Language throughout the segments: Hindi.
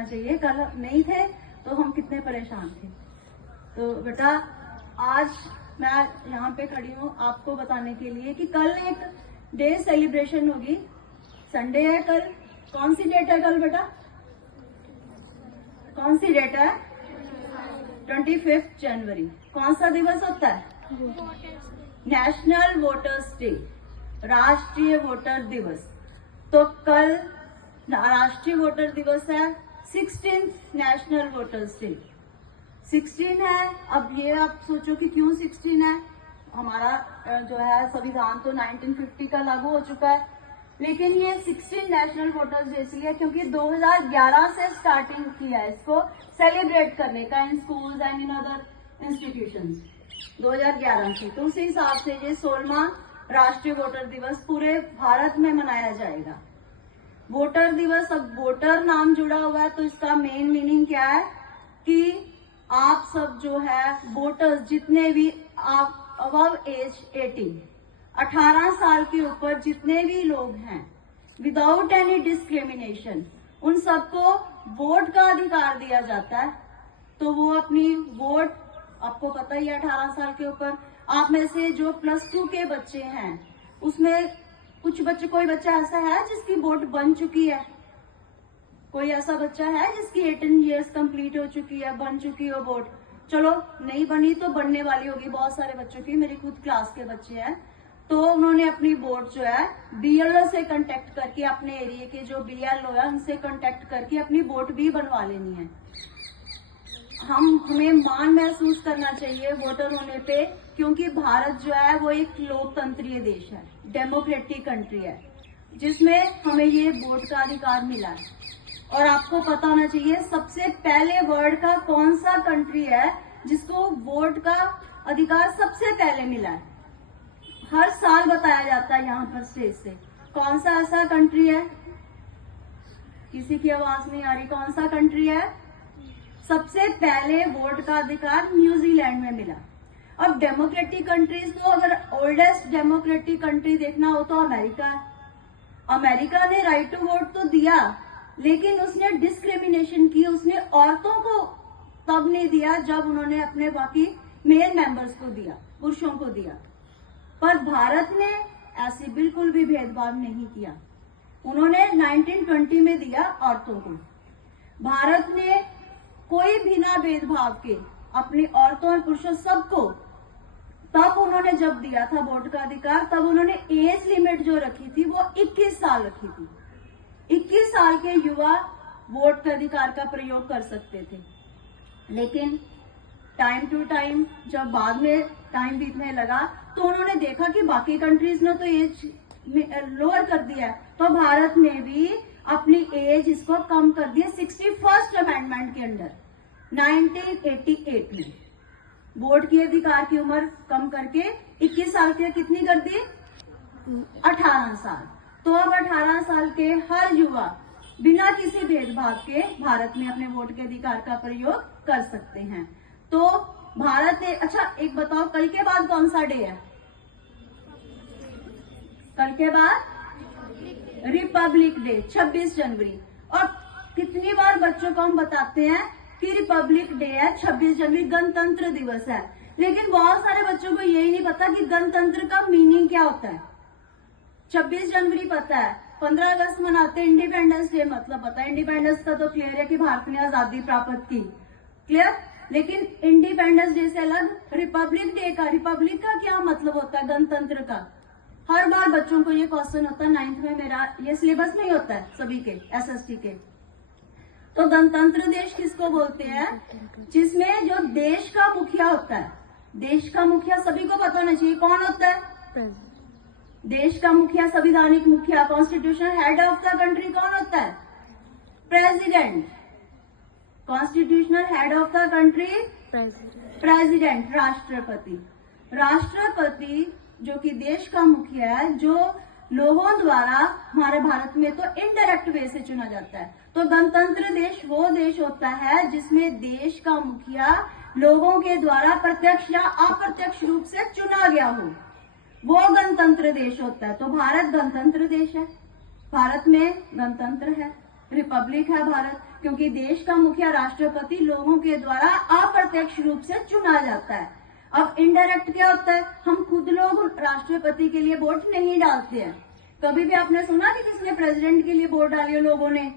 करना चाहिए। कल नहीं थे तो हम कितने परेशान थे। तो बेटा आज मैं यहाँ पे खड़ी हूँ आपको बताने के लिए कि कल एक डे सेलिब्रेशन होगी। संडे है कल। कौन सी डेट है कल बेटा? कौन सी डेट है? 25 जनवरी। कौन सा दिवस होता है? नेशनल वोटर्स डे, राष्ट्रीय वोटर दिवस। तो कल राष्ट्रीय वोटर दिवस है, 16th नेशनल वोटर्स डे। 16 है। अब ये आप सोचो कि क्यों 16 है। हमारा जो है संविधान तो 1950 का लागू हो चुका है, लेकिन ये 16 नेशनल वोटर्स डे इसलिए क्योंकि 2011 से स्टार्टिंग किया है इसको सेलिब्रेट करने का इन schools and in other institutions. 2011 से, तो उसी हिसाब से ये 16वां राष्ट्रीय वोटर दिवस पूरे भारत में मनाया जाएगा। वोटर दिवस, अब वोटर नाम जुड़ा हुआ है तो इसका मेन मीनिंग क्या है कि आप सब जो है वोटर्स, जितने भी आप अबव एज 18 साल के ऊपर जितने भी लोग हैं, विदाउट एनी डिस्क्रिमिनेशन, उन सबको वोट का अधिकार दिया जाता है। तो वो अपनी वोट, आपको पता ही है 18 साल के ऊपर, आप में से जो +2 के बच्चे हैं उसमें कुछ बच्चे, कोई बच्चा ऐसा है जिसकी वोट बन चुकी है? कोई ऐसा बच्चा है जिसकी 18 इयर्स कंप्लीट हो चुकी है, बन चुकी हो वोट? चलो नहीं बनी तो बनने वाली होगी बहुत सारे बच्चों की। मेरी खुद क्लास के बच्चे हैं, तो उन्होंने अपनी वोट जो है BLO से कांटेक्ट करके, अपने एरिया के जो BLO है उनसे कांटेक्ट करके अपनी वोट भी बनवा लेनी है। हमें मान महसूस करना चाहिए वोटर होने पे, क्योंकि भारत जो है वो एक लोकतंत्रीय देश है, डेमोक्रेटिक कंट्री है, जिसमें हमें ये वोट का अधिकार मिला है। और आपको पता होना चाहिए सबसे पहले वर्ल्ड का कौन सा कंट्री है जिसको वोट का अधिकार सबसे पहले मिला है। हर साल बताया जाता है यहाँ पर स्टेज से। कौन सा ऐसा कंट्री है? किसी की आवाज नहीं आ रही। कौन सा कंट्री है? सबसे पहले वोट का अधिकार न्यूजीलैंड में मिला। अब डेमोक्रेटिक कंट्रीज, तो अगर ओल्डेस्ट डेमोक्रेटिक कंट्री देखना हो तो अमेरिका है। अमेरिका ने राइट टू वोट तो दिया, लेकिन उसने डिस्क्रिमिनेशन की। उसने औरतों को तब नहीं दिया जब उन्होंने अपने बाकी मेल मेंबर्स को दिया, पुरुषों को दिया। पर भारत ने ऐसी बिल्कुल भी भेदभाव नहीं किया। उन्होंने 1920 में दिया औरतों को। भारत ने कोई बिना भेदभाव के अपनी औरतों और पुरुषों सबको, तब उन्होंने जब दिया था वोट का अधिकार, तब उन्होंने एज लिमिट जो रखी थी वो 21 साल रखी थी। 21 साल के युवा वोट के अधिकार का प्रयोग कर सकते थे। लेकिन टाइम टू टाइम, जब बाद में टाइम बीतने लगा, तो उन्होंने देखा कि बाकी कंट्रीज ने तो एज लोअर कर दिया है, तो भारत ने भी अपनी एज इसको कम कर दिया 61st अमेंडमेंट के अंडर 1988 में। वोट की अधिकार की उम्र कम करके 21 साल के कितनी कर दी? 18 साल। तो अब 18 साल के हर युवा बिना किसी भेदभाव के भारत में अपने वोट के अधिकार का प्रयोग कर सकते हैं। तो भारत ने, अच्छा एक बताओ, कल के बाद कौन सा डे है? कल के बाद रिपब्लिक डे, 26 जनवरी। और कितनी बार बच्चों को हम बताते हैं कि रिपब्लिक डे है, 26 जनवरी गणतंत्र दिवस है, लेकिन बहुत सारे बच्चों को यही नहीं पता कि गणतंत्र का मीनिंग क्या होता है। 26 जनवरी पता है, 15 अगस्त मनाते हैं, इंडिपेंडेंस डे मतलब पता है। इंडिपेंडेंस का तो क्लियर है कि भारत ने आजादी प्राप्त की, क्लियर। लेकिन इंडिपेंडेंस डे से अलग रिपब्लिक डे का, रिपब्लिक का क्या मतलब होता है, गणतंत्र का? हर बार बच्चों को ये क्वेश्चन होता है 9th में। मेरा ये सिलेबस नहीं होता है सभी के, SST के। तो गणतंत्र देश किसको बोलते हैं? जिसमें जो देश का मुखिया होता है, देश का मुखिया सभी को पता होना चाहिए कौन होता है? देश का मुखिया, संवैधानिक मुखिया, constitutional head of the country कौन होता है? President. Constitutional head of the country president, राष्ट्रपति। राष्ट्रपति जो कि देश का मुखिया है, जो लोगों द्वारा हमारे भारत में तो इनडायरेक्ट वे से चुना जाता है। तो गणतंत्र देश वो देश होता है जिसमें देश का मुखिया लोगों के द्वारा प्रत्यक्ष या अप्रत्यक्ष रूप से चुना गया हो, वो गणतंत्र देश होता है। तो भारत गणतंत्र देश है, भारत में गणतंत्र है, रिपब्लिक है भारत। क्योंकि देश का मुखिया राष्ट्रपति लोगों के द्वारा अप्रत्यक्ष रूप से चुना जाता है। अब इनडायरेक्ट क्या होता है, हम खुद लोग राष्ट्रपति के लिए वोट नहीं डालते हैं। कभी भी आपने सुना कि किसने प्रेसिडेंट के लिए वोट डाली हो? लोगों ने,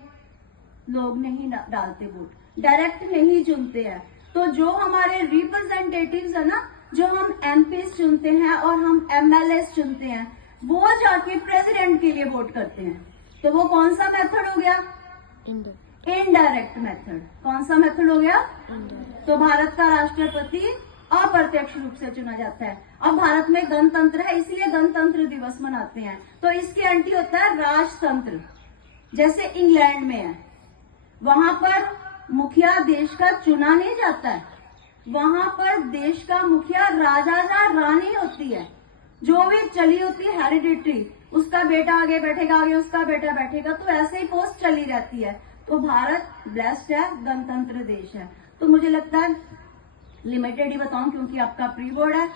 लोग नहीं डालते वोट, डायरेक्ट नहीं चुनते हैं। तो जो हमारे रिप्रेजेंटेटिव्स है ना, जो हम एमपी चुनते हैं और हम एमएलए चुनते हैं, वो जाके प्रेसिडेंट के लिए वोट करते हैं। तो वो कौन सा मेथड हो गया? Indirect method. कौन सा मेथड हो गया? तो भारत का राष्ट्रपति अप्रत्यक्ष रूप से चुना जाता है। अब भारत में गणतंत्र है, इसलिए गणतंत्र दिवस मनाते हैं। तो इसके एंटी होता है राजतंत्र, जैसे इंग्लैंड में है। वहां पर मुखिया देश का चुना नहीं जाता है, वहां पर देश का मुखिया राजा या रानी होती है, जो भी चली होती है हेरिडिटरी, उसका बेटा आगे बैठेगा, आगे उसका बेटा बैठेगा, तो ऐसे ही पोस्ट चली रहती है। तो भारत ब्लेस्ड है, गणतंत्र देश है। तो मुझे लगता है लिमिटेड ही बताऊं, क्योंकि आपका प्री बोर्ड है,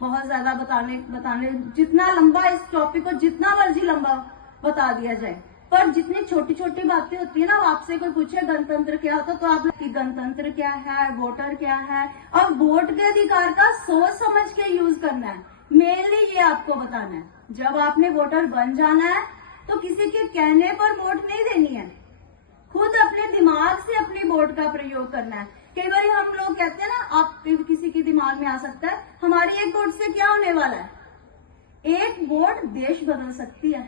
बहुत ज्यादा बताने जितना लंबा इस टॉपिक को जितना मर्जी लंबा बता दिया जाए, पर जितनी छोटी छोटी बातें होती है ना, आपसे कोई पूछे गणतंत्र क्या होता, तो आप कि गणतंत्र क्या है, वोटर क्या है, और वोट के अधिकार का सोच समझ के यूज करना है। मेनली ये आपको बताना है, जब आपने वोटर बन जाना है तो किसी के कहने पर वोट नहीं देनी है, खुद अपने दिमाग से अपने वोट का प्रयोग करना है। कई बार हम लोग कहते हैं ना, आप किसी के दिमाग में आ सकता है, हमारी एक वोट से क्या होने वाला है? एक वोट देश बदल सकती है।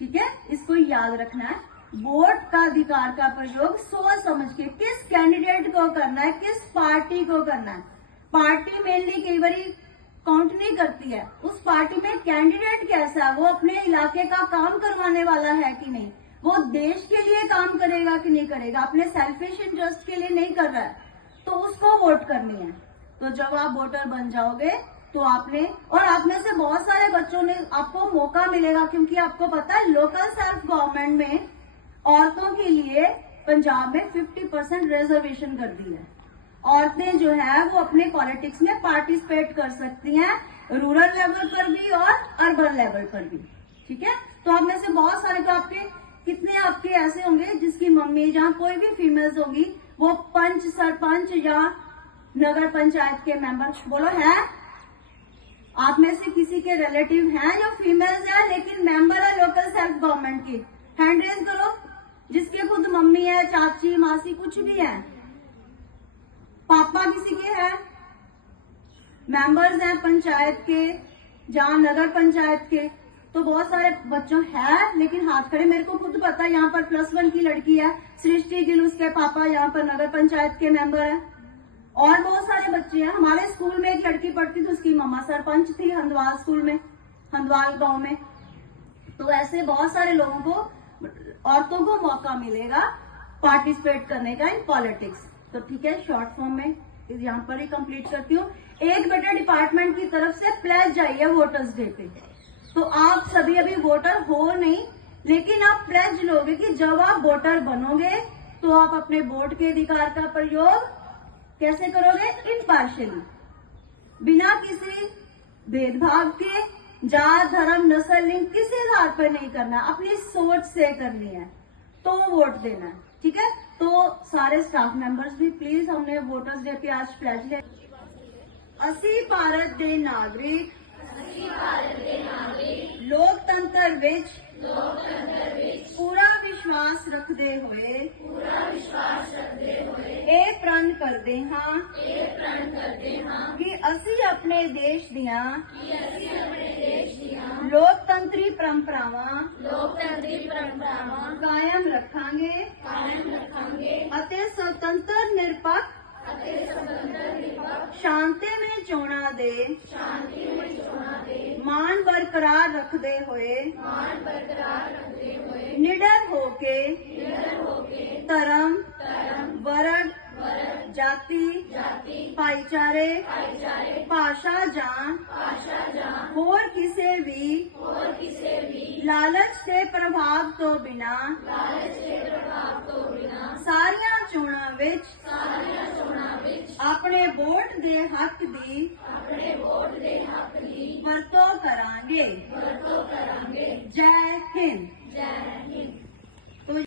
ठीक है, इसको याद रखना है। वोट का अधिकार का प्रयोग सोच समझ के किस कैंडिडेट को करना है, किस पार्टी को करना है। पार्टी मेनली कई बार काउंट नहीं करती है, उस पार्टी में कैंडिडेट कैसा है, वो अपने इलाके का काम करवाने वाला है कि नहीं, वो देश के लिए काम करेगा कि नहीं करेगा, अपने सेल्फिश इंटरेस्ट के लिए नहीं कर रहा है, तो उसको वोट करनी है। तो जब आप वोटर बन जाओगे तो आपने, और आप में से बहुत सारे बच्चों ने, आपको मौका मिलेगा, क्योंकि आपको पता है लोकल सेल्फ गवर्नमेंट में औरतों के लिए पंजाब में 50% रिजर्वेशन कर दी है। औरतें जो है वो अपने पॉलिटिक्स में पार्टिसिपेट कर सकती हैं, रूरल लेवल पर भी और अर्बन लेवल पर भी। ठीक है, तो आप में से बहुत सारे, तो आपके कितने आपके ऐसे होंगे जिसकी मम्मी, जहाँ कोई भी फीमेल्स होगी, वो पंच, सरपंच या नगर पंचायत के मेंबर, बोलो है? आप में से किसी के रिलेटिव हैं जो फीमेल्स हैं लेकिन मेंबर है लोकल सेल्फ गवर्नमेंट की? हैंड रेज करो, जिसके खुद मम्मी है, चाची, मासी, कुछ भी है, पापा किसी के हैं, मेंबर्स हैं पंचायत के, जहाँ नगर पंचायत के। तो बहुत सारे बच्चों है, लेकिन हाथ खड़े, मेरे को खुद पता है, यहाँ पर +1 की लड़की है सृष्टि गिल, उसके पापा यहाँ पर नगर पंचायत के मेंबर है, और बहुत सारे बच्चे हैं। हमारे स्कूल में एक लड़की पढ़ती थी, उसकी मम्मा सरपंच थी हंदवाल स्कूल में, हंदवाल गांव में। तो ऐसे बहुत सारे लोगों को, औरतों को मौका मिलेगा पार्टिसिपेट करने का इन पॉलिटिक्स। तो ठीक है, शॉर्ट फॉर्म में यहाँ पर ही कंप्लीट करती हूँ। 1 बेटा डिपार्टमेंट की तरफ से प्लेज जाइए वोटर्स डे पे। तो आप सभी अभी वोटर हो नहीं, लेकिन आप प्लेज लोगे कि जब आप वोटर बनोगे तो आप अपने वोट के अधिकार का प्रयोग कैसे करोगे? इम्पार्शियली, बिना किसी भेदभाव के, जात, धर्म, नस्ल, लिंग, किसी आधार पर नहीं करना, अपनी सोच से करनी है, तो वोट देना है। ठीक है, तो सारे स्टाफ मेंबर्स भी प्लीज, हमने वोटर्स डे पे आज प्लेज लिया। ਅਸੀਂ ਭਾਰਤ ਦੇ ਨਾਗਰਿਕ ਲੋਕਤੰਤਰ ਵਿੱਚ ਪੂਰਾ ਵਿਸ਼ਵਾਸ ਰੱਖਦੇ ਹੋਏ ਇਹ ਪ੍ਰਣ ਕਰਦੇ ਹਾਂ ਕਿ ਅਸੀਂ ਆਪਣੇ ਦੇਸ਼ ਦੀਆਂ ਲੋਕਤੰਤਰੀ ਪਰੰਪਰਾਵਾਂ ਕਾਇਮ ਰੱਖਾਂਗੇ ਅਤੇ ਸੁਤੰਤਰ ਨਿਰਪੱਖ शांतिमय चोणा दे मान बरकरार रखते हुए निडर होके धर्म, वर्ण, जाति, भाईचारे, भाषा जान होर किसी भी लालच के प्रभाव तो बिना सारिया चोणा विच अपने वोट दे हक दी वरतों करांगे।